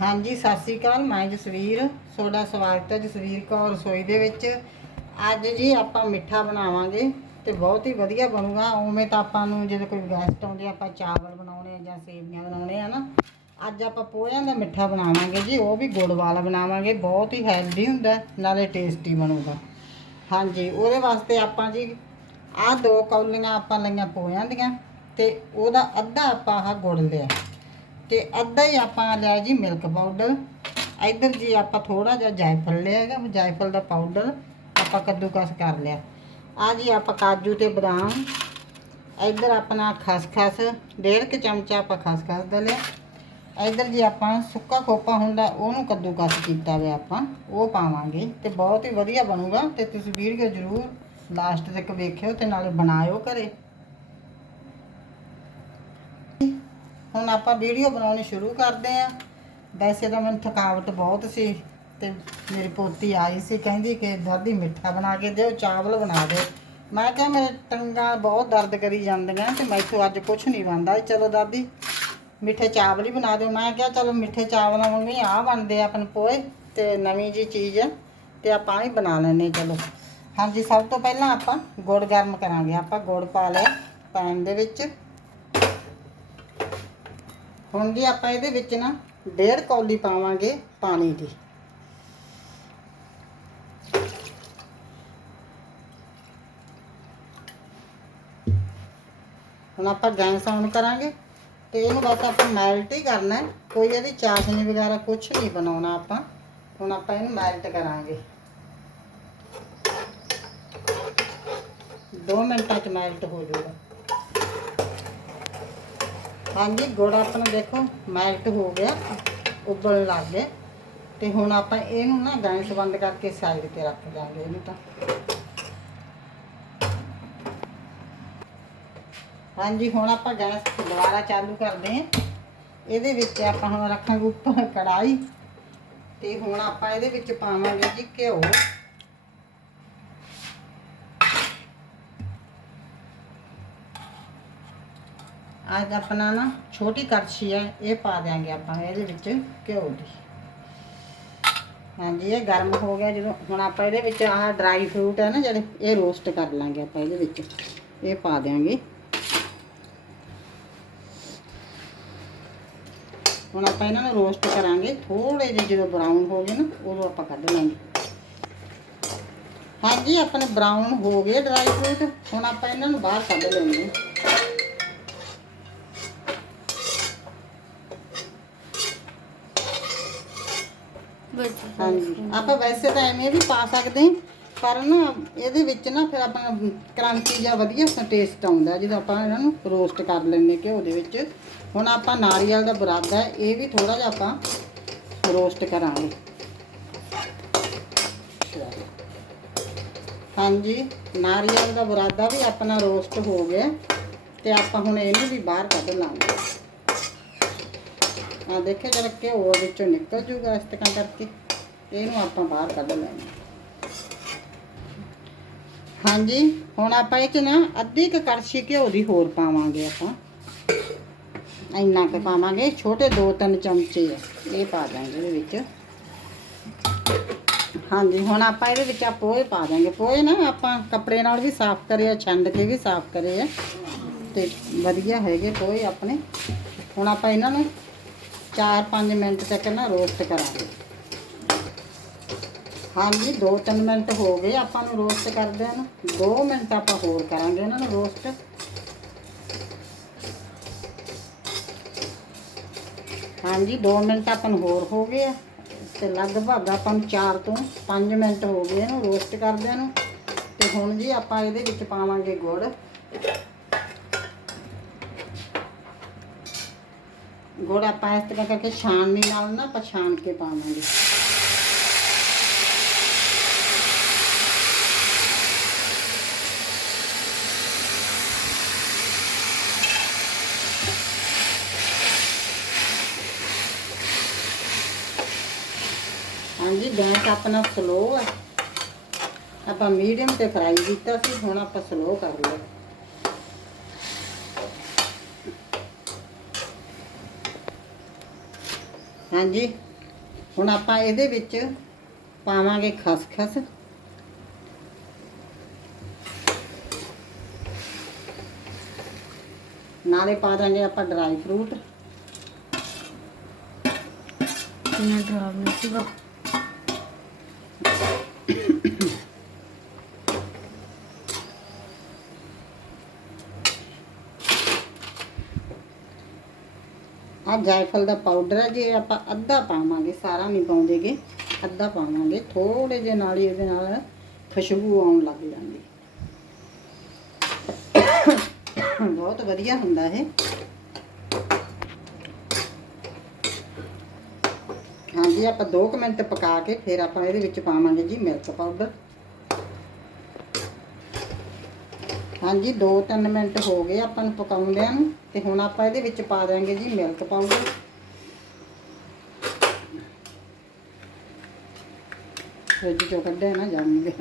ਹਾਂਜੀ, ਸਤਿ ਸ੍ਰੀ ਅਕਾਲ। ਮੈਂ ਜਸਵੀਰ, ਤੁਹਾਡਾ ਸਵਾਗਤ ਹੈ ਜਸਵੀਰ ਕੌਰ ਰਸੋਈ ਦੇ ਵਿੱਚ। ਅੱਜ ਜੀ ਆਪਾਂ ਮਿੱਠਾ ਬਣਾਵਾਂਗੇ ਤੇ ਬਹੁਤ ਹੀ ਵਧੀਆ ਬਣੂਗਾ। ਉਵੇਂ ਤਾਂ ਆਪਾਂ ਨੂੰ ਜਦੋਂ ਕੋਈ ਗੈਸਟ ਆਉਂਦੇ ਆਪਾਂ ਚਾਵਲ ਬਣਾਉਣੇ ਆ ਜਾਂ ਸੇਵੀਆਂ ਬਣਾਉਣੇ ਆ ਨਾ, ਅੱਜ ਆਪਾਂ ਪੋਹਿਆਂ ਦਾ ਮਿੱਠਾ ਬਣਾਵਾਂਗੇ ਜੀ, ਉਹ ਵੀ ਗੁੜ ਵਾਲਾ ਬਣਾਵਾਂਗੇ। ਬਹੁਤ ਹੀ ਹੈਲਦੀ ਹੁੰਦਾ, ਨਾਲੇ ਟੇਸਟੀ ਬਣੂਗਾ। ਹਾਂਜੀ, ਉਹਦੇ ਵਾਸਤੇ ਆਪਾਂ ਜੀ ਆਹ ਦੋ ਕੌਲੀਆਂ ਆਪਾਂ ਲਈਆਂ ਪੋਹਿਆਂ ਦੀਆਂ ਤੇ ਉਹਦਾ ਅੱਧਾ ਆਪਾਂ ਆਹ ਗੁੜ ਲਿਆ। ਤੇ ਅੱਧਾ ਹੀ ਆਪਾਂ ਲਿਆ ਜੀ ਮਿਲਕ ਪਾਊਡਰ ਇੱਧਰ ਜੀ ਆਪਾਂ ਥੋੜਾ ਜਿਹਾ ਜਾਇਫਲ ਲਿਆ ਹੈਗਾ ਜਾਇਫਲ ਦਾ ਪਾਊਡਰ ਆਪਾਂ ਕੱਦੂਕਸ ਕਰ ਲਿਆ। ਆ ਜੀ ਆਪਾਂ ਕਾਜੂ ਤੇ ਬਦਾਮ। ਇੱਧਰ ਆਪਣਾ ਖਸਖਸ, ਡੇਢ ਕੁ ਚਮਚਾ ਆਪਾਂ ਖਸਖਸ ਦਾ ਲਿਆ। ਇੱਧਰ ਜੀ ਆਪਾਂ ਸੁੱਕਾ ਖੋਪਾ ਹੁੰਦਾ, ਉਹਨੂੰ ਕੱਦੂਕਸ ਕੀਤਾ ਹੋਇਆ ਆਪਾਂ, ਉਹ ਪਾਵਾਂਗੇ ਤੇ ਬਹੁਤ ਹੀ ਵਧੀਆ ਬਣੂਗਾ ਤੇ ਤੁਸੀਂ ਵੀਡੀਓ ਜ਼ਰੂਰ ਲਾਸਟ ਤੱਕ ਵੇਖਿਓ ਤੇ ਨਾਲੇ ਬਣਾਇਓ ਘਰੇ। ਹੁਣ ਆਪਾਂ ਵੀਡੀਓ ਬਣਾਉਣੀ ਸ਼ੁਰੂ ਕਰਦੇ ਆਂ ਵੈਸੇ ਤਾਂ ਮੈਨੂੰ ਥਕਾਵਟ ਬਹੁਤ ਸੀ ਤੇ ਮੇਰੀ ਪੋਤੀ ਆਈ ਸੀ, ਕਹਿੰਦੀ ਕਿ ਦਾਦੀ ਮਿੱਠਾ ਬਣਾ ਕੇ ਦਿਓ, ਚਾਵਲ ਬਣਾ ਦਿਓ। ਮੈਂ ਕਿਹਾ ਮੇਰੇ ਟੰਗਾਂ ਬਹੁਤ ਦਰਦ ਕਰੀ ਜਾਂਦੀਆਂ ਤੇ ਮੈਥੋਂ ਅੱਜ ਕੁਝ ਨਹੀਂ ਬਣਦਾ। ਚਲੋ ਦਾਦੀ, ਮਿੱਠੇ ਚਾਵਲ ਹੀ ਬਣਾ ਦਿਓ। ਮੈਂ ਕਿਹਾ ਚਲੋ ਮਿੱਠੇ ਚਾਵਲਾਂ ਵਾਂਗੂ ਹੀ ਆਹ ਬਣਦੇ ਆ ਆਪਣੇ ਪੋਏ ਤੇ ਨਵੀਂ ਜੀ ਚੀਜ਼ ਹੈ ਤੇ ਆਪਾਂ ਹੀ ਬਣਾ ਲੈਣੇ ਚਲੋ। ਹਾਂਜੀ, ਸਭ ਤੋਂ ਪਹਿਲਾਂ ਆਪਾਂ ਗੁੜ ਗਰਮ ਕਰਾਂਗੇ। ਆਪਾਂ ਗੁੜ ਪਾ ਲਿਆ ਪੈਨ ਦੇ ਵਿੱਚ। ਹੁਣ ਜੀ ਆਪਾਂ ਇਹਦੇ ਵਿੱਚ ਨਾ ਡੇਢ ਕੌਲੀ ਪਾਵਾਂਗੇ ਪਾਣੀ ਦੀ। ਹੁਣ ਆਪਾਂ ਗੈਸ ਆਨ ਕਰਾਂਗੇ ਤੇ ਇਹਨੂੰ ਬਸ ਆਪਾਂ ਮੈਲਟ ਹੀ ਕਰਨਾ ਹੈ। ਕੋਈ ਇਹਦੀ ਚਾਸ਼ਨੀ ਵਗੈਰਾ ਕੁਝ ਨਹੀਂ ਬਣਾਉਣਾ ਆਪਾਂ। ਹੁਣ ਆਪਾਂ ਇਹਨੂੰ ਮੈਲਟ ਕਰਾਂਗੇ। 2 ਮਿੰਟਾਂ ਚ ਮੈਲਟ ਹੋ ਜਾਊਗਾ। ਹਾਂਜੀ, ਗੁੜ ਆਪਣਾ ਦੇਖੋ ਮੈਲਟ ਹੋ ਗਿਆ, ਉਬਲਣ ਲੱਗ ਗਿਆ ਤੇ ਹੁਣ ਆਪਾਂ ਇਹਨੂੰ ਨਾ ਗੈਸ ਬੰਦ ਕਰਕੇ ਸਾਈਡ ਤੇ ਰੱਖ ਦਾਂਗੇ ਇਹਨੂੰ ਤਾਂ। ਹਾਂਜੀ, ਹੁਣ ਆਪਾਂ ਗੈਸ ਦੁਬਾਰਾ ਚਾਲੂ ਕਰਦੇ ਹਾਂ। ਇਹਦੇ ਵਿੱਚ ਆਪਾਂ ਹੁਣ ਰੱਖਾਂਗੇ ਉੱਪਰ ਕੜਾਈ ਤੇ ਹੁਣ ਆਪਾਂ ਇਹਦੇ ਵਿੱਚ ਪਾਵਾਂਗੇ ਜੀ ਘਿਓ। ਅੱਜ ਆਪਣਾ ਨਾ ਛੋਟੀ ਕੜਛੀ ਹੈ ਇਹ ਪਾ ਦਿਆਂਗੇ ਆਪਾਂ ਇਹਦੇ ਵਿੱਚ ਘਿਓ ਦੀ। ਹਾਂਜੀ, ਇਹ ਗਰਮ ਹੋ ਗਿਆ ਜਦੋਂ, ਹੁਣ ਆਪਾਂ ਇਹਦੇ ਵਿੱਚ ਆਹ ਡਰਾਈ ਫਰੂਟ ਹੈ ਨਾ ਜਿਹੜੇ, ਇਹ ਰੋਸਟ ਕਰ ਲਾਂਗੇ ਆਪਾਂ ਇਹਦੇ ਵਿੱਚ। ਇਹ ਪਾ ਦਿਆਂਗੇ। ਹੁਣ ਆਪਾਂ ਇਹਨਾਂ ਨੂੰ ਰੋਸਟ ਕਰਾਂਗੇ। ਥੋੜੇ ਜਿਹੇ ਜਦੋਂ ਬਰਾਊਨ ਹੋ ਗਏ ਨਾ, ਉਦੋਂ ਆਪਾਂ ਕੱਢ ਲਾਂਗੇ। ਹਾਂਜੀ, ਆਪਣੇ ਬਰਾਊਨ ਹੋ ਗਏ ਡਰਾਈ ਫਰੂਟ ਹੁਣ ਆਪਾਂ ਇਹਨਾਂ ਨੂੰ ਬਾਹਰ ਕੱਢ ਲੈਂਦੇ ਹਾਂਜੀ। ਆਪਾਂ ਵੈਸੇ ਤਾਂ ਐਵੇਂ ਵੀ ਪਾ ਸਕਦੇ ਹਾਂ, ਪਰ ਨਾ ਇਹਦੇ ਵਿੱਚ ਨਾ ਫਿਰ ਆਪਣਾ ਕਰੰਚੀ ਜਾਂ ਵਧੀਆ ਟੇਸਟ ਆਉਂਦਾ, ਜਦੋਂ ਆਪਾਂ ਇਹਨਾਂ ਨੂੰ ਰੋਸਟ ਕਰ ਲੈਂਦੇ ਘਿਓ ਦੇ ਵਿੱਚ। ਹੁਣ ਆਪਾਂ ਨਾਰੀਅਲ ਦਾ ਬਰਾਦਾ ਇਹ ਵੀ ਥੋੜਾ ਜਿਹਾ ਆਪਾਂ ਰੋਸਟ ਕਰਾਂਗੇ। ਹਾਂਜੀ, ਨਾਰੀਅਲ ਦਾ ਬਰਾਦਾ ਵੀ ਆਪਣਾ ਰੋਸਟ ਹੋ ਗਿਆ, ਤੇ ਆਪਾਂ ਹੁਣ ਇਹਨੂੰ ਵੀ ਬਾਹਰ ਕੱਢ ਲਾਂਗੇ। ਆ ਦੇਖੇ ਜਰਾ ਘਿਓ ਵਿੱਚੋਂ ਨਿਕਲ ਜੂਗਾ ਇਸ ਤਰ੍ਹਾਂ ਕਰਕੇ। ਇਹਨੂੰ ਆਪਾਂ ਬਾਹਰ ਕੱਢ ਲੈਣਾ ਹਾਂਜੀ, ਹੁਣ ਆਪਾਂ ਇਹ ਚ ਨਾ ਅੱਧੀ ਕੁ ਕੜਛੀ ਘਿਓ ਦੀ ਹੋਰ ਪਾਵਾਂਗੇ ਆਪਾਂ। ਇੰਨਾ ਕੁ ਪਾਵਾਂਗੇ, ਛੋਟੇ ਦੋ ਤਿੰਨ ਚਮਚੇ ਆ, ਇਹ ਪਾ ਦਾਂਗੇ ਇਹਦੇ ਵਿੱਚ। ਹਾਂਜੀ, ਹੁਣ ਆਪਾਂ ਇਹਦੇ ਵਿੱਚ ਆ ਪੋਹੇ ਪਾ ਦਾਂਗੇ। ਪੋਹੇ ਨਾ ਆਪਾਂ ਕੱਪੜੇ ਨਾਲ ਵੀ ਸਾਫ਼ ਕਰੇ ਆ ਛੰਡ ਕੇ ਵੀ ਸਾਫ਼ ਕਰੇ ਆ ਤੇ ਵਧੀਆ ਹੈਗੇ ਪੋਹੇ ਆਪਣੇ। ਹੁਣ ਆਪਾਂ ਇਹਨਾਂ ਨੂੰ 4-5 ਮਿੰਟ ਤੱਕ ਨਾ ਰੋਸਟ ਕਰਾਂਗੇ। ਹਾਂਜੀ 2-3 ਮਿੰਟ ਹੋ ਗਏ ਆਪਾਂ ਨੂੰ ਰੋਸਟ ਕਰਦਿਆਂ ਨੂੰ। 2 ਮਿੰਟ ਆਪਾਂ ਹੋਰ ਕਰਾਂਗੇ ਇਹਨਾਂ ਨੂੰ ਰੋਸਟ। ਹਾਂਜੀ 2 ਮਿੰਟ ਆਪਾਂ ਨੂੰ ਹੋਰ ਹੋ ਗਏ ਆ। ਤੇ ਲਗਭਗ ਆਪਾਂ ਨੂੰ 4 ਤੋਂ 5 ਮਿੰਟ ਹੋ ਗਏ ਇਹਨੂੰ ਰੋਸਟ ਕਰਦਿਆਂ ਨੂੰ। ਤੇ ਹੁਣ ਜੀ ਆਪਾਂ ਇਹਦੇ ਵਿੱਚ ਪਾਵਾਂਗੇ ਗੁੜ। ਗੁੜ ਆਪਾਂ ਇਸ ਤਰ੍ਹਾਂ ਕਰਕੇ ਛਾਣਨੀ ਨਾਲ ਨਾ ਆਪਾਂ ਛਾਣ ਕੇ ਪਾਵਾਂਗੇ ਹਾਂਜੀ ਗੈਸ ਆਪਣਾ ਸਲੋ ਹੈ ਆਪਾਂ ਮੀਡੀਅਮ ਤੇ ਫਰਾਈ ਕੀਤਾ ਸੀ ਹੁਣ ਆਪਾਂ ਸਲੋ ਕਰ ਲਿਆ ਹਾਂਜੀ। ਹੁਣ ਆਪਾਂ ਇਹਦੇ ਵਿੱਚ ਪਾਵਾਂਗੇ ਖਸਖਸ। ਨਾਲੇ ਪਾ ਦਾਂਗੇ ਆਪਾਂ ਡਰਾਈ ਫਰੂਟ। ਕਿੰਨਾ ਡਰਾਵਨਾ ਸੀਗਾ। ਆ ਜਾਇਫਲ ਦਾ ਪਾਊਡਰ ਹੈ, ਜੇ ਆਪਾਂ ਅੱਧਾ ਪਾਵਾਂਗੇ, ਸਾਰਾ ਨਹੀਂ ਪਾਉਂਦੇਗੇ, ਅੱਧਾ ਪਾਵਾਂਗੇ ਥੋੜੇ ਜਿਹੇ ਨਾਲ ਹੀ ਇਹਦੇ ਨਾਲ ਖੁਸ਼ਬੂ ਆਉਣ ਲੱਗ ਜਾਂਦੀ। ਬਹੁਤ ਵਧੀਆ ਹੁੰਦਾ ਇਹ। ਹਾਂਜੀ, ਆਪਾਂ 2 ਮਿੰਟ ਪਕਾ ਕੇ ਫਿਰ ਆਪਾਂ ਇਹਦੇ ਵਿੱਚ ਪਾਵਾਂਗੇ ਜੀ ਮਿਲਕ ਪਾਊਡਰ ਹਾਂਜੀ 2-3 ਮਿੰਟ ਹੋ ਗਏ ਆਪਾਂ ਨੂੰ ਪਕਾਉਂਦਿਆਂ ਨੂੰ, ਤੇ ਹੁਣ ਆਪਾਂ ਇਹਦੇ ਵਿੱਚ ਪਾ ਦਾਂਗੇ ਜੀ ਮਿਲਕ ਪਾਊਡਰ। ਫ੍ਰਿਜ ਚੋਂ ਕੱਢਿਆ ਨਾ ਜਾਣਗੇ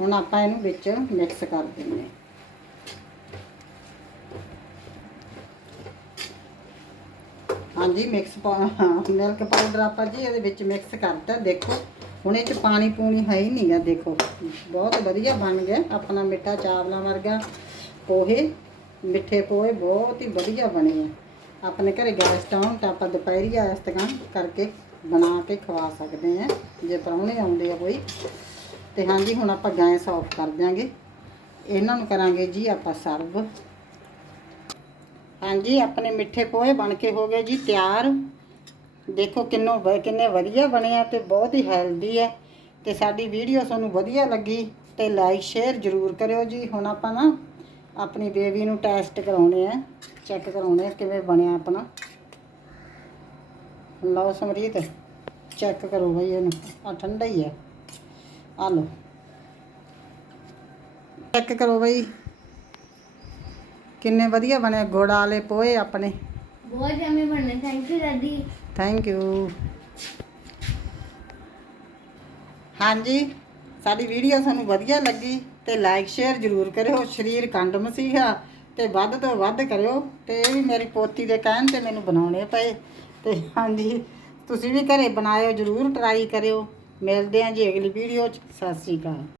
ਹੁਣ ਆਪਾਂ ਇਹਨੂੰ ਵਿੱਚ ਮਿਕਸ ਕਰ ਦਿੰਦੇ ਹਾਂਜੀ ਮਿਕਸ ਮਿਲਕ ਪਾਊਡਰ ਆਪਾਂ ਜੀ ਇਹਦੇ ਵਿੱਚ ਮਿਕਸ ਕਰਤਾ, ਦੇਖੋ। ਹੁਣ ਇਹ ਚ ਪਾਣੀ ਪੂਣੀ ਹੈ ਹੀ ਨਹੀਂਗਾ ਦੇਖੋ। ਬਹੁਤ ਵਧੀਆ ਬਣ ਗਿਆ, ਆਪਣਾ ਮਿੱਠਾ ਚਾਵਲਾਂ ਵਰਗਾ ਪੋਹੇ, ਮਿੱਠੇ ਪੋਹੇ ਬਹੁਤ ਹੀ ਵਧੀਆ ਬਣੇ ਆ। ਆਪਣੇ ਘਰੇ ਗੈਸਟ ਆਉਣ ਤਾਂ ਆਪਾਂ ਦੁਪਹਿਰੀ ਇਸ ਤਰ੍ਹਾਂ ਕਰਕੇ ਬਣਾ ਕੇ ਖਵਾ ਸਕਦੇ ਆ, ਜੇ ਪ੍ਰਾਹੁਣੇ ਆਉਂਦੇ ਆ ਕੋਈ। ਤੇ ਹਾਂਜੀ, ਹੁਣ ਆਪਾਂ ਗੈਸ ਆਫ ਕਰ ਦਿਆਂਗੇ। ਇਹਨਾਂ ਨੂੰ ਕਰਾਂਗੇ ਜੀ ਆਪਾਂ ਸਰਵ ਹਾਂਜੀ, ਆਪਣੇ ਮਿੱਠੇ ਪੋਹੇ ਬਣ ਕੇ ਹੋ ਗਏ ਜੀ ਤਿਆਰ। ਦੇਖੋ ਕਿੰਨੋ ਵ- ਕਿੰਨੇ ਵਧੀਆ ਬਣਿਆ ਆ ਤੇ ਬਹੁਤ ਹੀ ਹੈਲਦੀ ਹੈ। ਤੇ ਸਾਡੀ ਵੀਡੀਓ ਤੁਹਾਨੂੰ ਵਧੀਆ ਲੱਗੀ ਤੇ ਲਾਈਕ, ਸ਼ੇਅਰ ਜ਼ਰੂਰ ਕਰਿਓ ਜੀ। ਹੁਣ ਆਪਾਂ ਨਾ ਆਪਣੀ ਬੇਬੀ ਨੂੰ ਟੈਸਟ ਕਰਾਉਣੇ ਆ, ਚੈੱਕ ਕਰਾਉਣੇ ਆ ਕਿਵੇਂ ਬਣਿਆ ਆਪਣਾ। ਲਓ ਸਮਰੀਤ, ਚੈੱਕ ਕਰੋ ਬਈ ਇਹਨੂੰ। ਆ ਠੰਡਾ ਹੀ ਹੈ। ਆ ਲਓ। ਚੈੱਕ ਕਰੋ ਬਈ। ਕਿੰਨੇ ਵਧੀਆ ਬਣੇ ਗੁੜ ਵਾਲੇ ਪੋਹੇ ਆਪਣੇ। ਬਹੁਤ ਜਮੇ ਬਣਨੇ ਥੈਂਕ ਯੂ ਦਾਦੀ ਥੈਂਕ ਯੂ ਹਾਂਜੀ ਸਾਡੀ ਵੀਡੀਓ ਤੁਹਾਨੂੰ ਵਧੀਆ ਲੱਗੀ ਤੇ ਲਾਈਕ ਸ਼ੇਅਰ ਜ਼ਰੂਰ ਕਰਿਓ ਸਰੀਰ ਕੰਡ ਮਸੀਹਾ ਤੇ ਵੱਧ ਤੋਂ ਵੱਧ ਕਰਿਓ ਤੇ ਇਹ ਵੀ ਮੇਰੀ ਪੋਤੀ ਦੇ ਕਹਿਣ ਤੇ ਮੈਨੂੰ ਬਣਾਉਣੇ ਪਏ। ਤੇ ਹਾਂਜੀ ਤੁਸੀਂ ਵੀ ਘਰੇ ਬਣਾਇਓ ਜ਼ਰੂਰ ਟਰਾਈ ਕਰਿਓ। ਮਿਲਦੇ ਹਾਂ ਜੀ ਅਗਲੀ ਵੀਡੀਓ 'ਚ। ਸਤਿ ਸ਼੍ਰੀ ਅਕਾਲ।